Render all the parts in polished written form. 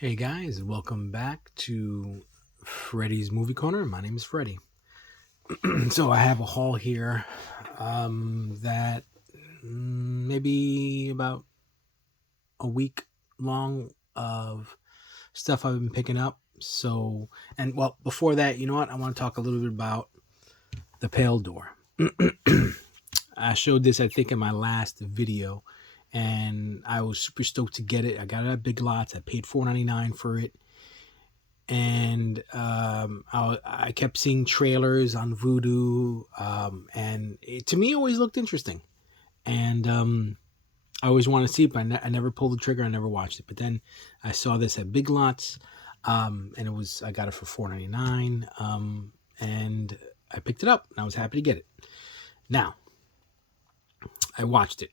Hey guys, welcome back to Freddy's Movie Corner. My name is Freddy. So I have a haul here that maybe about a week long of stuff I've been picking up. So, and well, before that, you know what? I want to talk a little bit about the Pale Door. I showed this, I think, in my last video, and I was super stoked to get it. I got it at Big Lots. I paid $4.99 for it, and I kept seeing trailers on Vudu, and to me, it always looked interesting. And I always wanted to see it, but I never pulled the trigger. I never watched it. But then I saw this at Big Lots, and I got it for $4.99, and I picked it up, and I was happy to get it. Now, I watched it.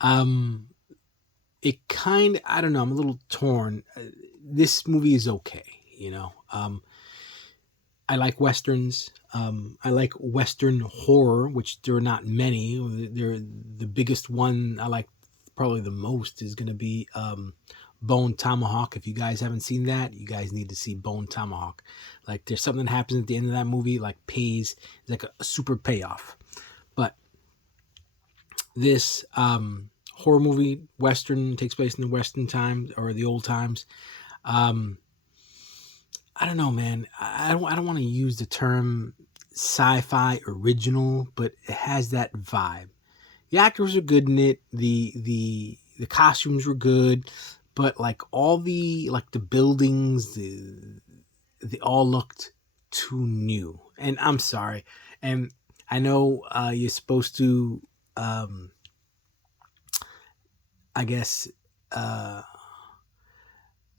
um, I don't know. I'm a little torn. This movie is okay, you know. I like westerns. I like western horror, which there are not many. The biggest one I like probably the most is going to be Bone Tomahawk. If you guys haven't seen that, you guys need to see Bone Tomahawk. Like there's something that happens at the end of that movie, like pays, it's like a super payoff. But this horror movie, western, takes place in the western times or the old times. Um, I don't know, man. I don't want to use the term sci-fi original, but it has that vibe. The actors are good in it. The costumes were good, but like all the buildings, they all looked too new. And I'm sorry. And I know you're supposed to, um, I guess, uh,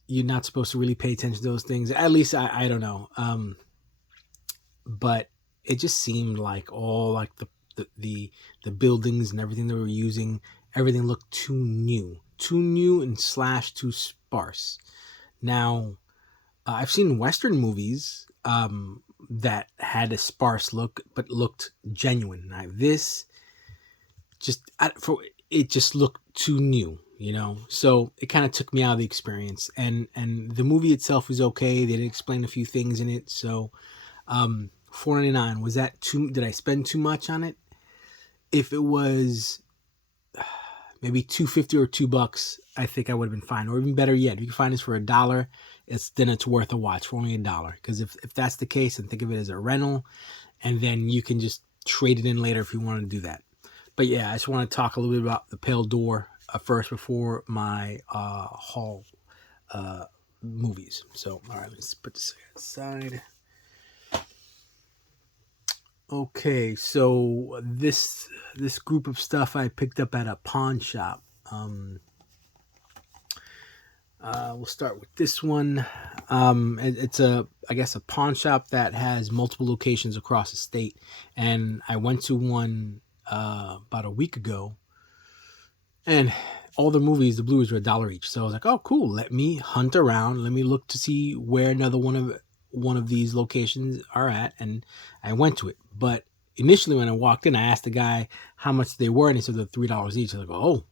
you're not supposed to really pay attention to those things. At least I don't know. But it just seemed like all like the buildings and everything they were using, everything looked too new and slash too sparse. Now, I've seen Western movies that had a sparse look but looked genuine. Now this for it just looked too new, you know. So it kind of took me out of the experience. And the movie itself was okay. They did explain a few things in it. So $4.99, was that too? Did I spend too much on it? If it was maybe $2.50 or $2, I think I would have been fine. Or even better yet, if you can find this for $1, it's worth a watch for only $1. Because if that's the case, then think of it as a rental, and then you can just trade it in later if you want to do that. But yeah, I just want to talk a little bit about the Pale Door first before my haul movies. So all right, let's put this aside. Okay, so this group of stuff I picked up at a pawn shop. We'll start with this one. It's I guess, a pawn shop that has multiple locations across the state, and I went to one about a week ago, and all the movies, the Blu-rays were $1 each. So I was like, oh, cool. Let me hunt around. Let me look to see where another one of these locations are at, and I went to it. But initially, when I walked in, I asked the guy how much they were, and he said they're $3 each. I was like, oh,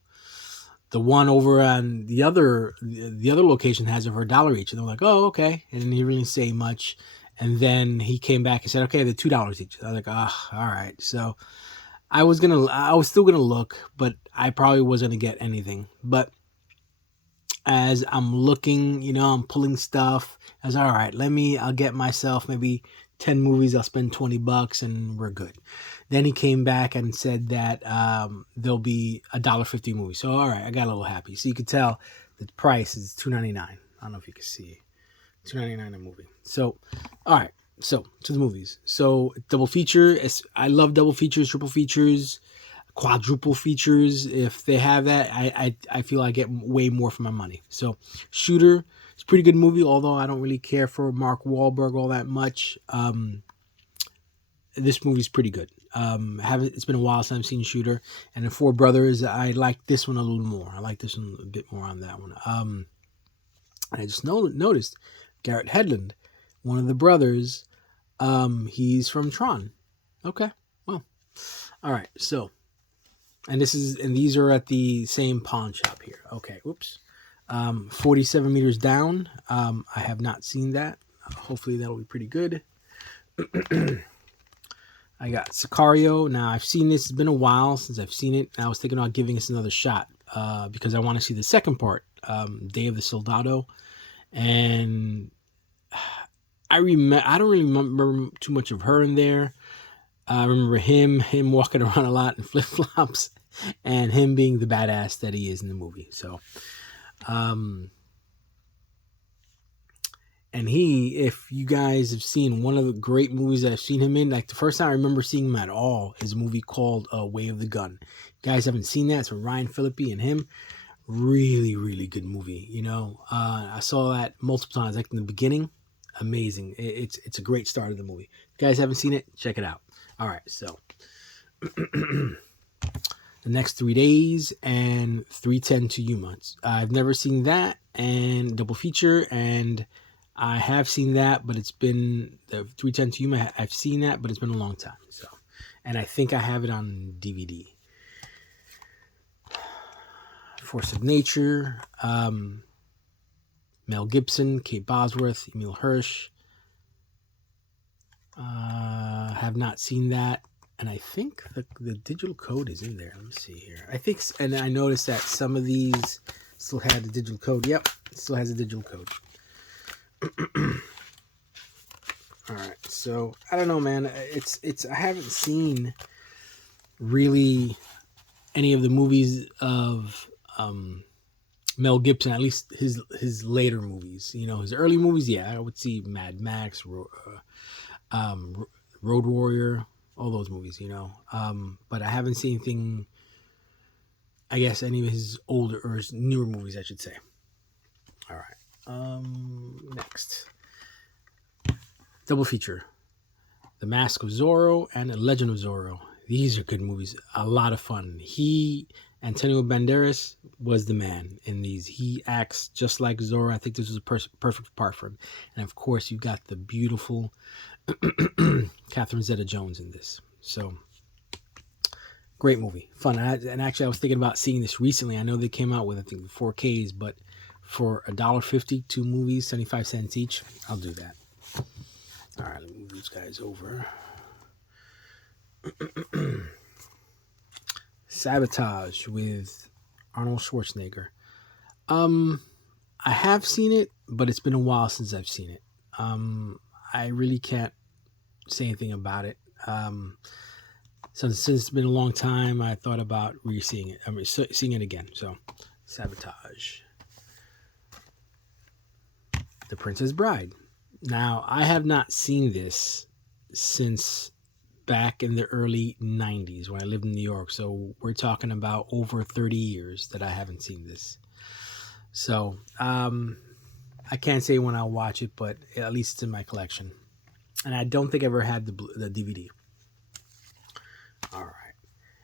the one over on the other location has it for $1 each, and they're like, oh, okay. And he didn't really say much. And then he came back and said, okay, they're $2 each. I was like, ah, all right. So I was still gonna look, but I probably wasn't gonna get anything. But as I'm looking, you know, I'm pulling stuff. I was all right. I'll get myself maybe 10 movies. I'll spend $20 and we're good. Then he came back and said that there'll be $1.50 movie. So all right, I got a little happy. So you could tell the price is $2.99. I don't know if you can see $2.99 a movie. So all right. So to the movies. So double feature. I love double features, triple features, quadruple features. If they have that, I feel I get way more for my money. So Shooter, it's a pretty good movie, although I don't really care for Mark Wahlberg all that much. This movie's pretty good. It's been a while since I've seen Shooter, and the Four Brothers, I like this one a little more. I like this one a bit more on that one. And I just noticed Garrett Hedlund, one of the brothers. He's from Tron. Okay, well, all right. So, and these are at the same pawn shop here. Okay, whoops. 47 Meters Down. I have not seen that. Hopefully that'll be pretty good. I got Sicario. Now I've seen this. It's been a while since I've seen it. I was thinking about giving this another shot because I want to see the second part, Day of the Soldado, and I don't really remember too much of her in there. I remember him walking around a lot in flip flops, and him being the badass that he is in the movie. So, and if you guys have seen one of the great movies that I've seen him in, like the first time I remember seeing him at all is a movie called Way of the Gun. You guys haven't seen that? It's with Ryan Phillippe and him. Really, really good movie. You know, I saw that multiple times, like in the beginning. Amazing. It's a great start of the movie. If you guys haven't seen it, check it out. All right, so The Next 3 Days and 3:10 to Yuma. I've never seen that, and double feature, and I have seen that, but it's been the 3:10 to Yuma. I've seen that, but it's been a long time. So, and I think I have it on DVD. Force of Nature, Mel Gibson, Kate Bosworth, Emile Hirsch. Have not seen that, and I think the digital code is in there. Let me see here. I think, and I noticed that some of these still had the digital code. Yep, it still has a digital code. All right, so I don't know, man. It's I haven't seen really any of the movies of Mel Gibson, at least his later movies. You know, his early movies, yeah, I would see Mad Max, Road Warrior, all those movies, you know. But I haven't seen anything, I guess, any of his older or his newer movies, I should say. All right. Next. Double feature. The Mask of Zorro and The Legend of Zorro. These are good movies. A lot of fun. Antonio Banderas was the man in these. He acts just like Zorro. I think this was a perfect part for him. And of course, you got the beautiful Catherine Zeta-Jones in this. So, great movie. Fun. And actually, I was thinking about seeing this recently. I know they came out with, I think, 4Ks, but for $1.50, 2 movies, 75 cents each, I'll do that. All right, let me move these guys over. Sabotage with Arnold Schwarzenegger. I have seen it, but it's been a while since I've seen it. I really can't say anything about it. Since it's been a long time, I thought about seeing it again. So, Sabotage. The Princess Bride. Now, I have not seen this since back in the early 90s when I lived in New York. So we're talking about over 30 years that I haven't seen this. So I can't say when I'll watch it, but at least it's in my collection. And I don't think I ever had the DVD. All right.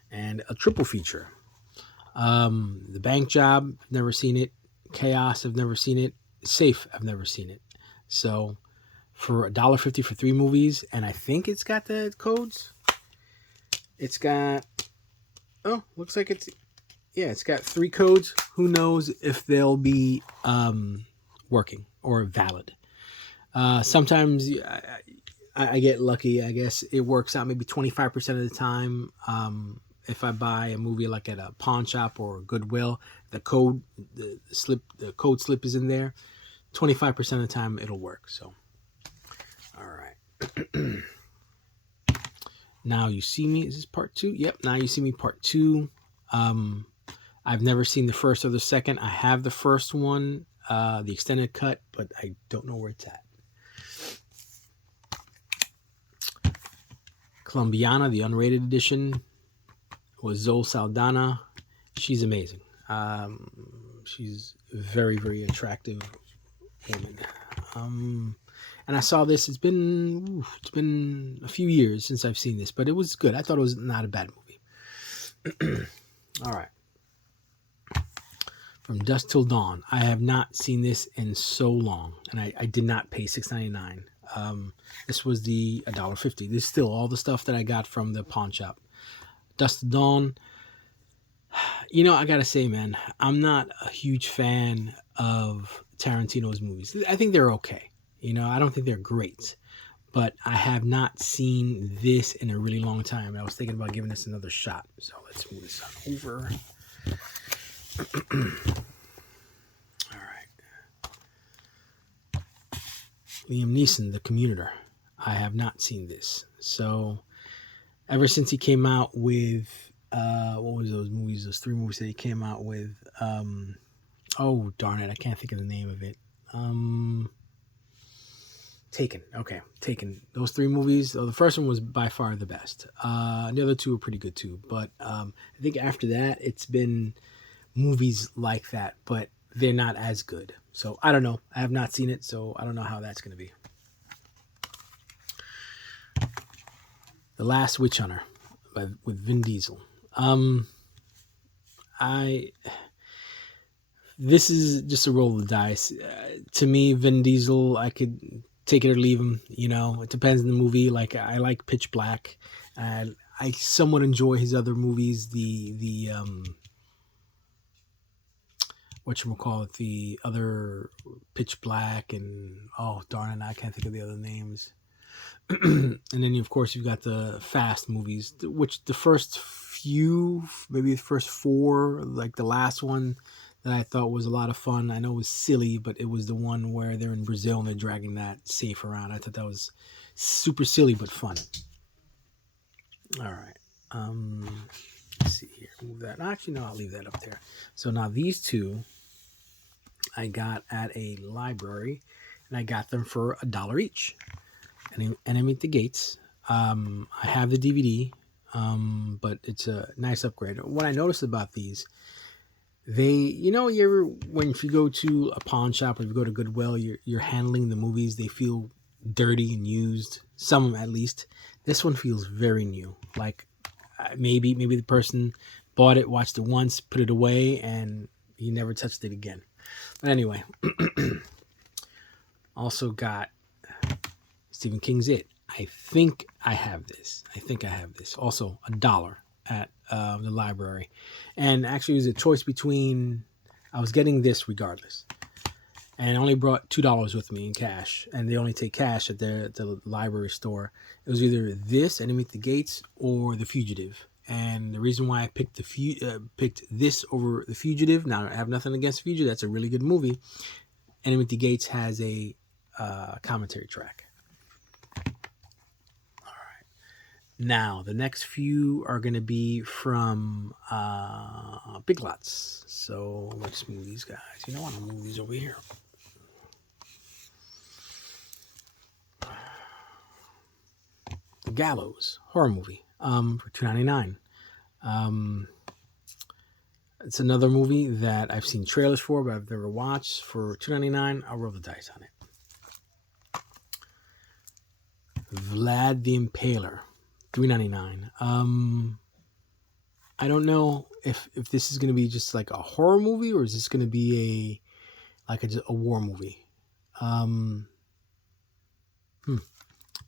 And a triple feature. The Bank Job, I've never seen it. Chaos, I've never seen it. Safe, I've never seen it. So for $1.50 for 3 movies, and I think it's got the codes. It's got, looks like it's got 3 codes. Who knows if they'll be working or valid. Sometimes I get lucky. I guess it works out maybe 25% of the time. If I buy a movie like at a pawn shop or Goodwill, the code slip is in there. 25% of the time it'll work. So, all right. Now You See Me. Is this part 2? Yep. Now You See Me part 2. I've never seen the first or the second. I have the first one, the extended cut, but I don't know where it's at. Colombiana, the unrated edition, with Zoe Saldana. She's amazing. She's a very, very attractive woman. And I saw this. It's been a few years since I've seen this, but it was good. I thought it was not a bad movie. All right. From Dusk Till Dawn. I have not seen this in so long, and I did not pay $6.99. This was the $1.50. This is still all the stuff that I got from the pawn shop. Dusk Till Dawn. I gotta say, man, I'm not a huge fan of Tarantino's movies. I think they're okay. I don't think they're great, but I have not seen this in a really long time. I was thinking about giving this another shot. So let's move this on over. All right. Liam Neeson, The Commuter. I have not seen this. So ever since he came out with what was those movies? Those three movies that he came out with. Oh darn it, I can't think of the name of it. Taken. Okay, Taken. Those three movies. The first one was by far the best. The other two were pretty good too. But I think after that, it's been movies like that, but they're not as good. So I don't know. I have not seen it, so I don't know how that's going to be. The Last Witch Hunter with Vin Diesel. This is just a roll of the dice. To me, Vin Diesel, I could take it or leave him. It depends on the movie. Like, I like Pitch Black. I somewhat enjoy his other movies. The whatchamacallit, the other Pitch Black, and oh darn it, I can't think of the other names. And then of course you've got the Fast movies, which the first few, maybe the first four, like the last one that I thought was a lot of fun. I know it was silly, but it was the one where they're in Brazil and they're dragging that safe around. I thought that was super silly but fun. All right. Let's see here. Move that. Actually, no, I'll leave that up there. So now these two I got at a library, and I got them for $1 each. Enemy at the Gates. I have the DVD, but it's a nice upgrade. What I noticed about these, if you go to a pawn shop or if you go to Goodwill, you're handling the movies, they feel dirty and used. Some of them, at least. This one feels very new. Like maybe the person bought it, watched it once, put it away, and he never touched it again. But anyway, also got Stephen King's It. I think I have this. Also $1 at the library. And actually it was a choice between, I was getting this regardless. And I only brought $2 with me in cash. And they only take cash at the library store. It was either this, Enemy at the Gates, or The Fugitive. And the reason why I picked picked this over The Fugitive, now I have nothing against Fugitive, that's a really good movie. Enemy at the Gates has a commentary track. All right. Now, the next few are going to be from Big Lots. So let's move these guys. I'll move these over here. The Gallows horror movie for $2.99. It's another movie that I've seen trailers for, but I've never watched. For $2.99, I'll roll the dice on it. Vlad the Impaler, $3.99. I don't know if this is going to be just like a horror movie, or is this going to be a war movie.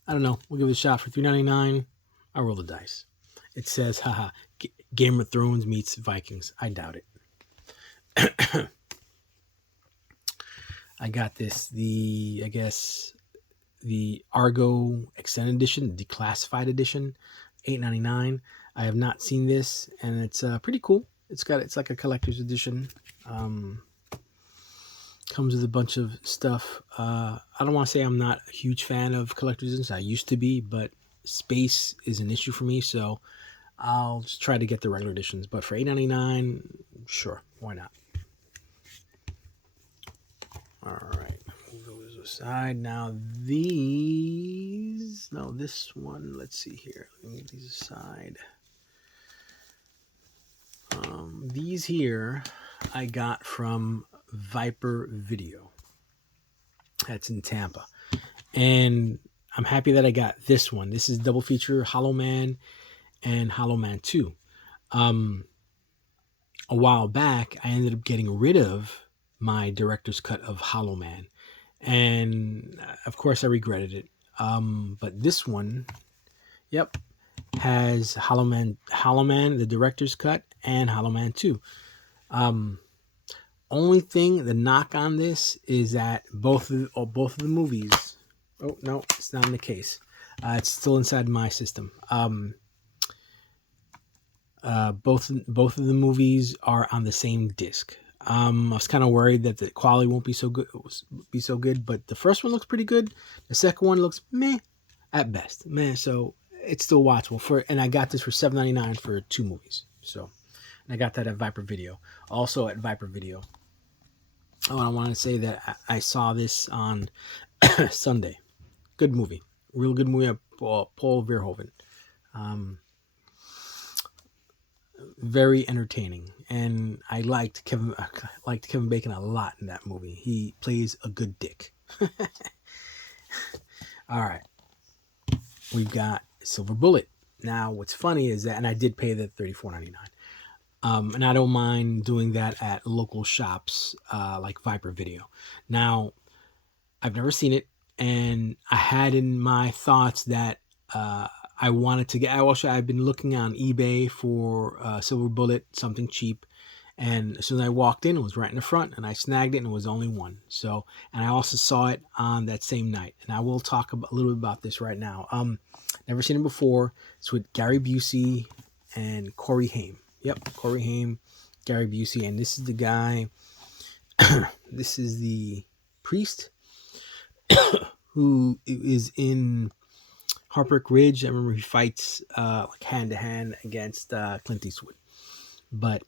I don't know. We'll give it a shot for $3.99. I'll roll the dice. It says, haha, Game of Thrones meets Vikings. I doubt it. I got this, the Argo Extended Edition, Declassified Edition, $8.99. I have not seen this, and it's pretty cool. It's like a collector's edition. Comes with a bunch of stuff. I don't want to say I'm not a huge fan of collector's editions. I used to be, but space is an issue for me, so I'll just try to get the regular editions. But for $8.99, sure, why not? All right, move those aside. Now this one, let's see here. Let me move these aside. These here I got from Viper Video. That's in Tampa. And I'm happy that I got this one. This is double feature Hollow Man and Hollow Man 2. A while back, I ended up getting rid of my director's cut of Hollow Man. And of course, I regretted it. But this one, has Hollow Man, the director's cut, and Hollow Man 2. Only thing, the knock on this is that both of the movies. Oh no, it's not in the case. It's still inside my system. Both of the movies are on the same disc. I was kind of worried that the quality won't be so good, but the first one looks pretty good. The second one looks meh at best, meh. So it's still watchable and I got this for $7.99 for 2 movies. So, and I got that at Viper Video. Also at Viper Video. Oh, and I want to say that I saw this on Sunday. Good movie, real good movie. Paul Verhoeven. Very entertaining, and I liked Kevin Bacon a lot in that movie. He plays a good dick. All right, we've got Silver Bullet. Now, what's funny is that, and I did pay the $34.99, and I don't mind doing that at local shops like Viper Video. Now, I've never seen it, and I had in my thoughts that I wanted to get. I've been looking on eBay for Silver Bullet, something cheap, and as soon as I walked in, it was right in the front, and I snagged it, and it was only one. So, and I also saw it on that same night, and I will talk a little bit about this right now. Never seen it before. It's with Gary Busey and Corey Haim. Yep, Corey Haim, Gary Busey, and this is the guy. This is the priest who is in Heartbreak Ridge. I remember he fights like hand to hand against Clint Eastwood. But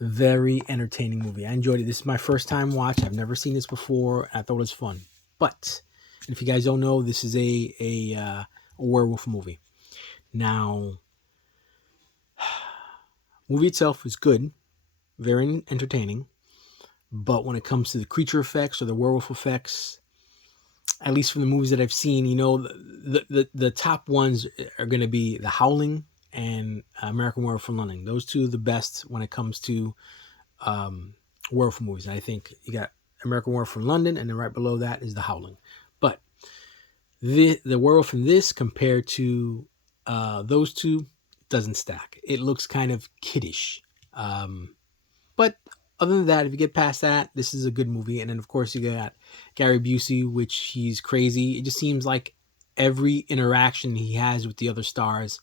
very entertaining movie. I enjoyed it. This is my first time watch. I've never seen this before. I thought it was fun. But if you guys don't know, this is a werewolf movie. Now, movie itself is good, very entertaining. But when it comes to the creature effects or the werewolf effects, at least from the movies that I've seen, you know, the top ones are going to be The Howling and American Werewolf in London. Those two are the best when it comes to werewolf movies. And I think you got American Werewolf in London, and then right below that is The Howling. But the werewolf in this compared to those two doesn't stack. It looks kind of kiddish. But other than that, if you get past that, this is a good movie. And then, of course, you got Gary Busey, which he's crazy. It just seems like every interaction he has with the other stars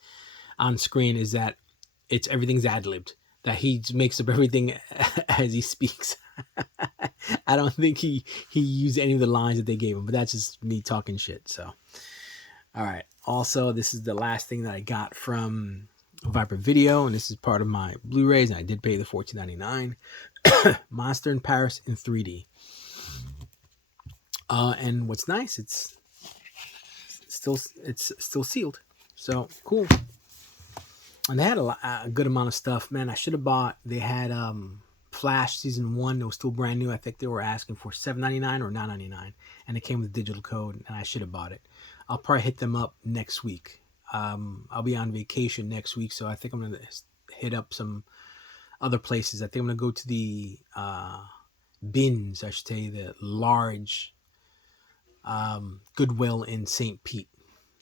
on screen is that everything's ad-libbed, that he makes up everything as he speaks. I don't think he used any of the lines that they gave him, but that's just me talking shit. So, all right. Also, this is the last thing that I got from Viper Video, and this is part of my Blu-rays, and I did pay the $14.99. Monster in Paris in 3D. And what's nice, it's still sealed. So cool. And they had a good amount of stuff. Man, I should have bought. They had Flash season 1. It was still brand new. I think they were asking for $7.99 or $9.99, and it came with a digital code. And I should have bought it. I'll probably hit them up next week. I'll be on vacation next week, so I think I'm gonna hit up some other places. I think I'm gonna go to the bins, I should say, the large Goodwill in St. Pete.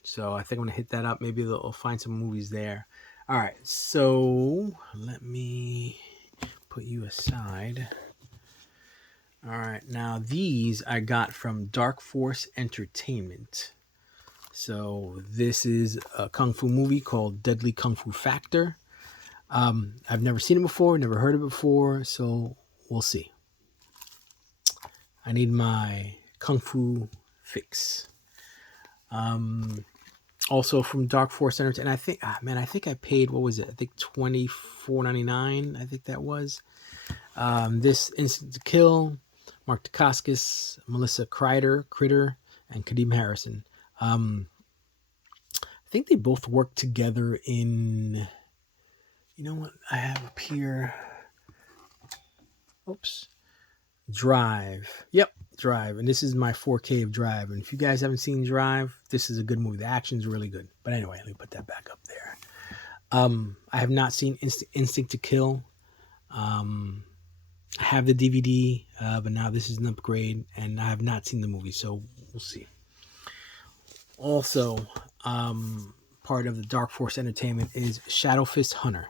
So I think I'm gonna hit that up. Maybe I'll find some movies there. All right, so let me put you aside. All right, now these I got from Dark Force Entertainment. So this is a kung fu movie called Deadly Kung Fu Factor. I've never seen it before, never heard it before, so we'll see. I need my kung fu fix. Also from Dark Force Entertainment, and I think I paid, what was it? I think $24.99. I think that was. This Instinct to Kill, Mark Dacascos, Melissa Critter, and Kadeem Harrison. I think they both work together in, you know what I have up here? Oops. Drive. Yep, Drive. And this is my 4K of Drive. And if you guys haven't seen Drive, this is a good movie. The action's really good. But anyway, let me put that back up there. I have not seen Instinct to Kill. I have the DVD, but now this is an upgrade, and I have not seen the movie, so we'll see. Also, part of the Dark Force Entertainment is Shadow Fist Hunter.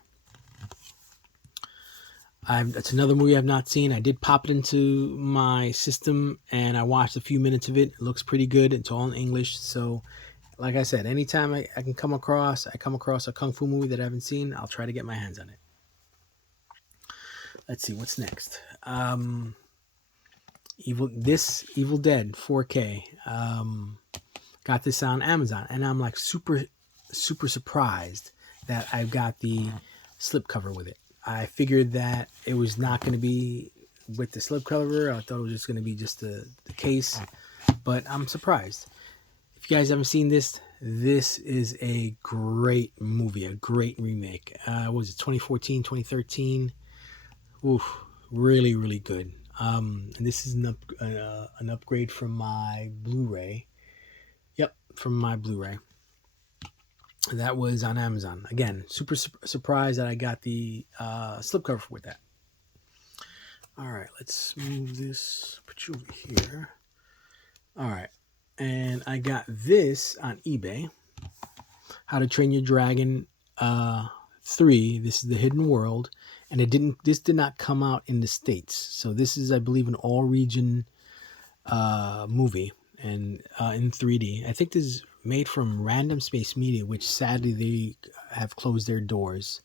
That's another movie I've not seen. I did pop it into my system and I watched a few minutes of it. It looks pretty good. It's all in English. So, like I said, anytime I can come across a kung fu movie that I haven't seen, I'll try to get my hands on it. Let's see what's next. Evil Dead 4K. Got this on Amazon, and I'm like super surprised that I've got the slipcover with it. I figured that it was not going to be with the slipcover. I thought it was just going to be just the case, but I'm surprised. If you guys haven't seen this is a great movie, a great remake. Was it 2014, 2013? Oof, really good. And this is an upgrade from my Blu-ray. Yep, from my Blu-ray. That was on Amazon. Again, super surprised that I got the slipcover with that. All right, let's move this. Put you over here. All right, and I got this on eBay. How to Train Your Dragon 3. This is the Hidden World, and this did not come out in the States. So this is, I believe, an all-region movie and in 3D. I think this is made from Random Space Media, which sadly they have closed their doors.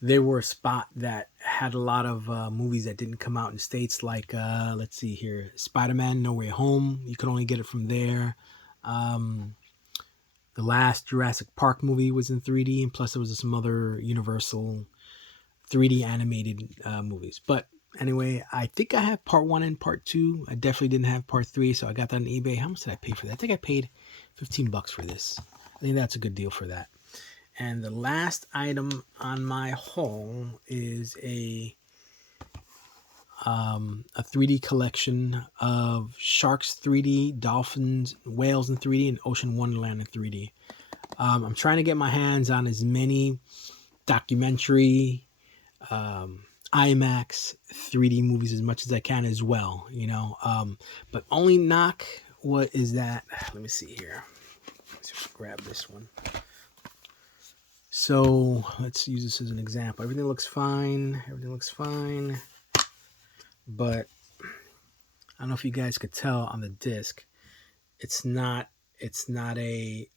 They were a spot that had a lot of movies that didn't come out in the States, like let's see here, Spider-Man No Way Home. You could only get it from there. The last Jurassic Park movie was in 3D, and plus there was some other Universal 3D animated movies. But anyway, I think I have part 1 and part 2. I definitely didn't have part 3, so I got that on eBay. How much did I pay for that? I think I paid $15 for this. I think that's a good deal for that. And the last item on my haul is a 3D collection of sharks 3D, dolphins, whales in 3D, and Ocean Wonderland in 3D. I'm trying to get my hands on as many documentary, IMAX 3D movies as much as I can as well, you know. But only knock, what is that? Let me see here. Let's just grab this one. So let's use this as an example. Everything looks fine. But I don't know if you guys could tell on the disc, it's not a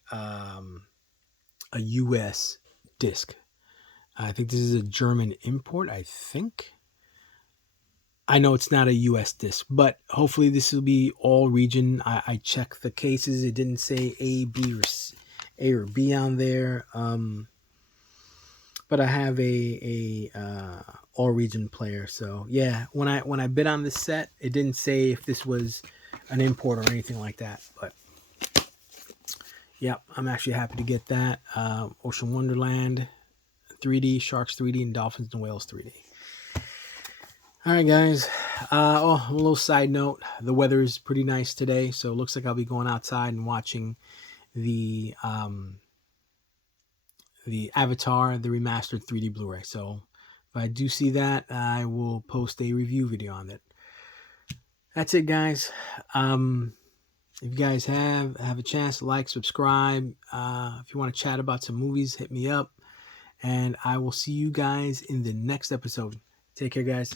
US disc. I think this is a German import, I think. I know it's not a US disc, but hopefully this will be all region. I checked the cases. It didn't say A or B on there. But I have a all region player. So yeah, when I bid on this set, it didn't say if this was an import or anything like that. But yeah, I'm actually happy to get that. Ocean Wonderland 3D, Sharks 3D, and Dolphins and Whales 3D. All right, guys. A little side note: the weather is pretty nice today, so it looks like I'll be going outside and watching the Avatar, the remastered 3D Blu-ray. So if I do see that, I will post a review video on it. That's it, guys. If you guys have a chance to like, subscribe. If you want to chat about some movies, hit me up. And I will see you guys in the next episode. Take care, guys.